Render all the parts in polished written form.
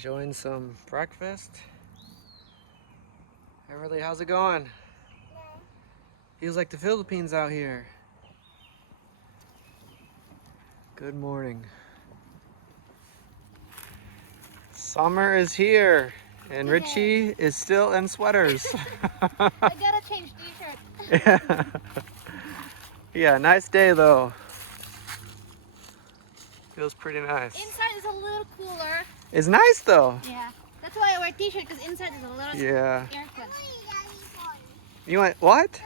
Enjoying some breakfast. Everly, how's it going? Feels like the Philippines out here. Good morning. Summer is here, and Richie is still in sweaters. I gotta change t-shirt. Yeah. Yeah, nice day though. Feels pretty nice. Inside is a little cooler. It's nice though. Yeah, that's why I wear t-shirt, because inside is a little Yeah. aircon. You want what?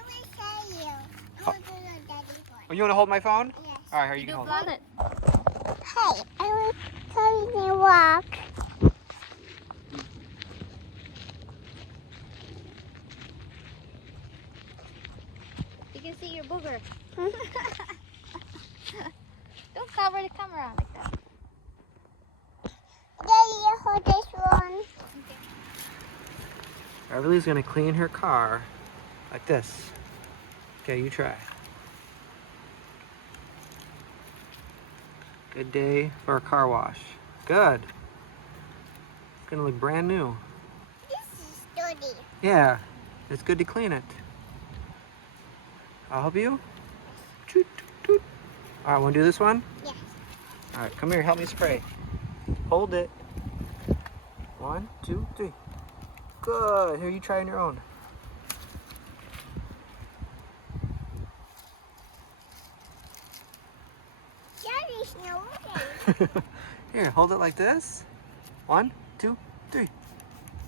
Oh, you want to hold my phone? yes. All right, here you can hold it. it. Hey, I will tell you to walk. You can see your booger. Don't cover the camera like that. Daddy, you hold this one. Everly's gonna clean her car like this. Okay, you try. Good day for a car wash. Good. It's gonna look brand new. This is dirty. Yeah, it's good to clean it. I'll help you. Toot, toot, toot. All right, wanna do this one? Yes. All right, come here, help me spray. Hold it. 1, 2, 3. Good. Here, you try on your own. Daddy's no way. Here, hold it like this. 1, 2, 3.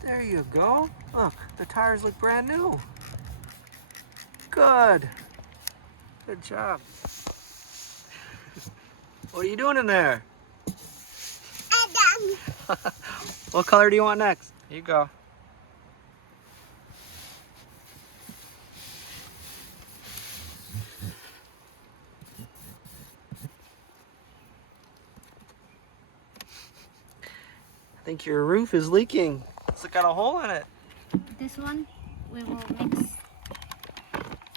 There you go. Look, the tires look brand new. Good. Good job. What are you doing in there? I'm done. What color do you want next? Here you go. I think your roof is leaking. It's got a hole in it. This one, we will mix.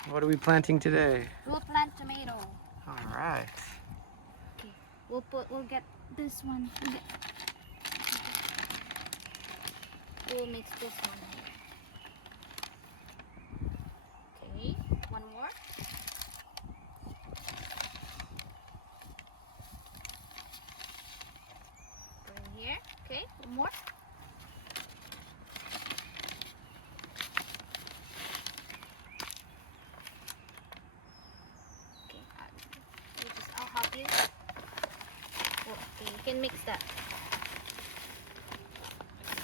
What are we planting today? We'll plant tomato. All right. Okay, we'll get this one. We'll mix this one here. Okay, one more. Put in here. Okay, one more. Okay, I'll help you. Oh, okay, you can mix that.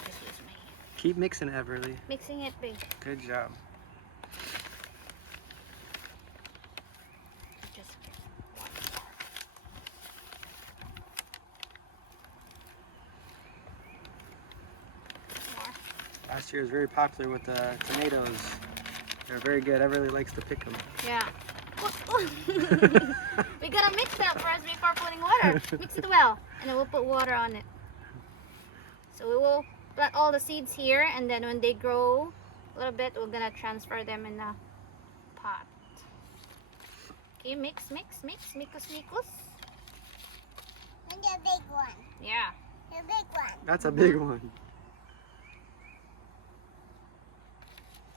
Just use my hand. Keep mixing, Everly. Mixing it big. Good job. Just more. Last year was very popular with the tomatoes. They're very good. Everly likes to pick them. Yeah. We gotta mix that first before putting water. Mix it well, and then we'll put water on it. So we will plant all the seeds here, and then when they grow a little bit, we're gonna transfer them in a pot. Okay, mix. Mikos. And the big one. Yeah. The big one. That's a big one.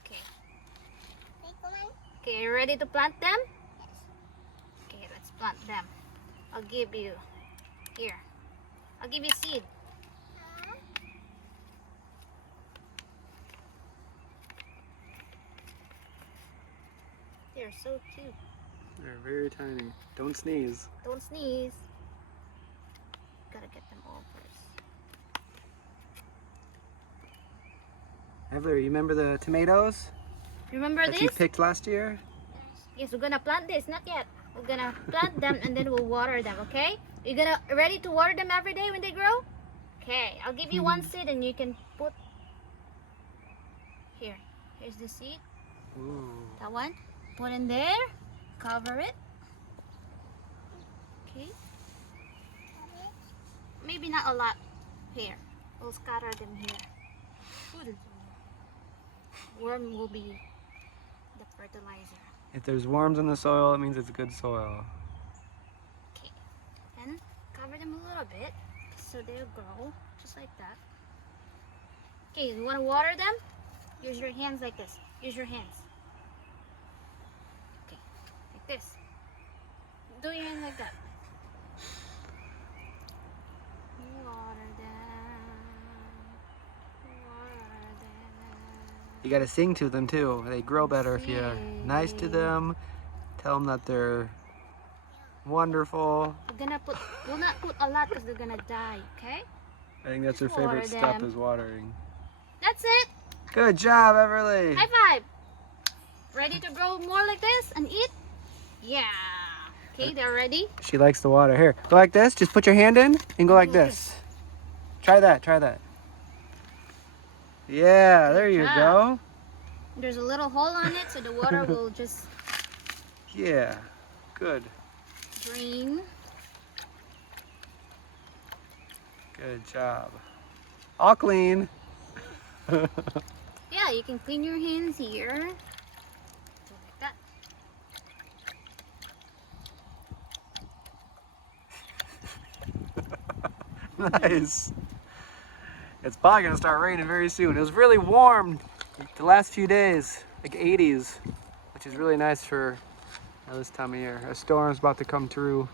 Okay. Big one. Okay, you ready to plant them? Okay, let's plant them. I'll give you here. I'll give you seed. They're so cute. They're very tiny. Don't sneeze. Don't sneeze. Gotta get them all first. Everly, you remember the tomatoes Remember that this? you picked last year? Yes, we're gonna plant this. Not yet. We're gonna plant them and then we'll water them, okay? You gonna ready to water them every day when they grow? Okay, I'll give you one seed and you can put here. Here's the seed. Ooh. That one. Put in there. Cover it. Okay. Maybe not a lot here. We'll scatter them here. Worm will be the fertilizer. If there's worms in the soil, it means it's good soil. Okay. And cover them a little bit so they'll grow just like that. Okay, you want to water them? Use your hands like this. Use your hands. Okay, like this. Do your hand like that. Water them. Water them. You gotta sing to them too. They grow better if you're nice to them. Tell them that they're wonderful. We'll not put a lot because they're gonna die, okay? I think that's Just her favorite water step them. is watering. That's it. Good job, Everly. High five. Ready to grow more like this and eat? Yeah. Okay, they're ready. She likes the water. Here, go like this. Just put your hand in and go like this. Try that. Try that. Yeah, there you go. There's a little hole on it, so the water will just Yeah, good. drain. Good job. All clean. Yeah, you can clean your hands here. Go like that. Nice. It's probably gonna start raining very soon. It was really warm the last few days, like 80s, which is really nice for this time of year. A storm's about to come through.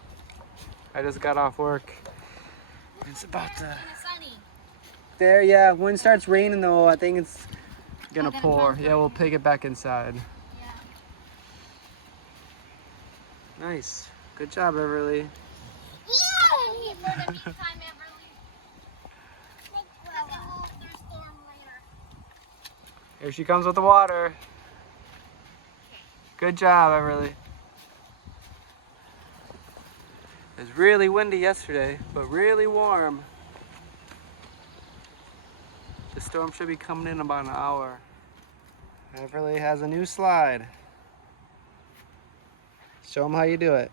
I just got off work. It's about to. Kinda sunny. There, yeah. When it starts raining though, I think it's gonna gonna pour. come. Yeah, we'll pick it back inside. Yeah. Nice. Good job, Everly. Eat for the meantime, Everly. Let them move their storm later. Here she comes with the water. Good job, Everly. It was really windy yesterday, but really warm. The storm should be coming in about an hour. Everly has a new slide. Show them how you do it.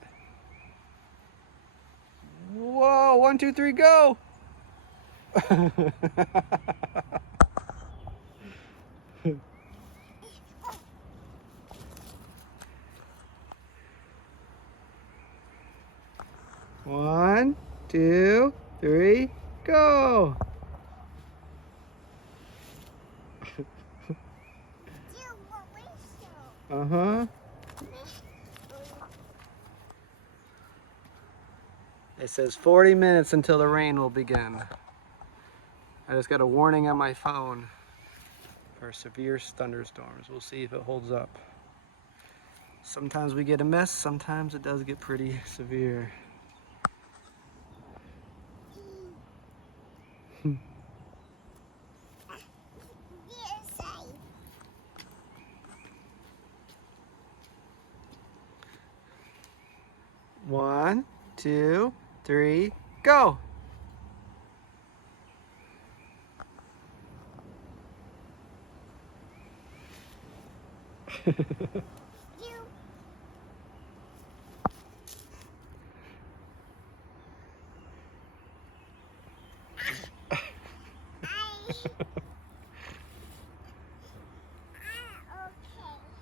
Whoa, 1, 2, 3, go! One, 2, 3, go! Uh-huh. It says 40 minutes until the rain will begin. I just got a warning on my phone for severe thunderstorms. We'll see if it holds up. Sometimes we get a miss, sometimes it does get pretty severe. One, 2, 3, go!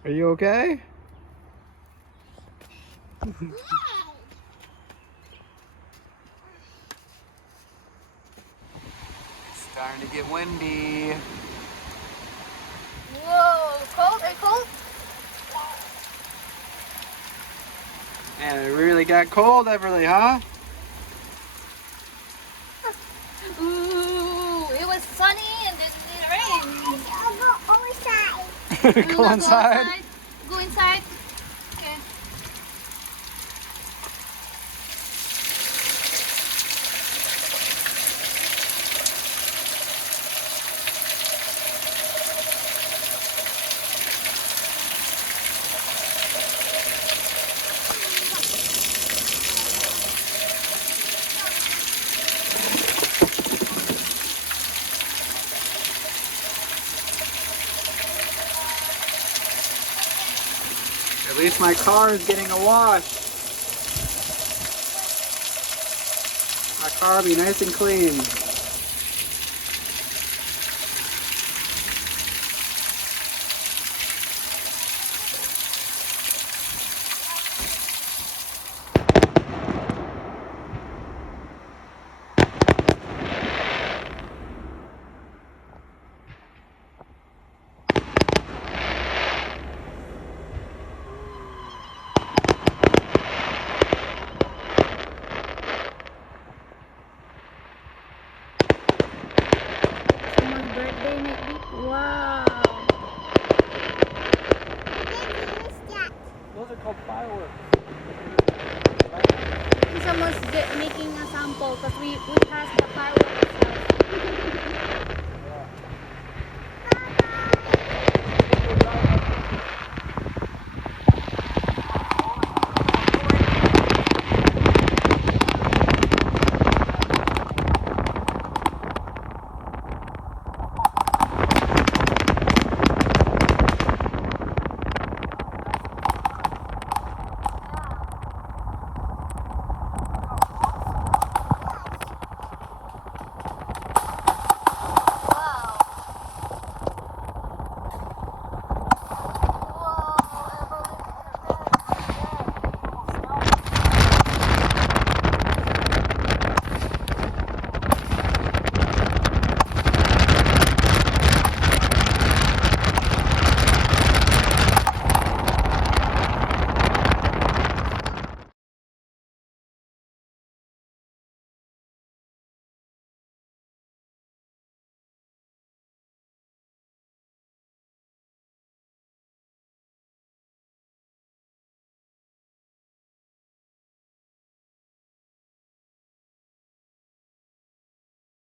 Are you okay? It's starting to get windy. Whoa, cold? Are you cold? Man, it really got cold, Everly, huh? Ooh, it was sunny and then it rained. Go inside. Go inside. Okay. At least my car is getting a wash. My car will be nice and clean. because we passed the highway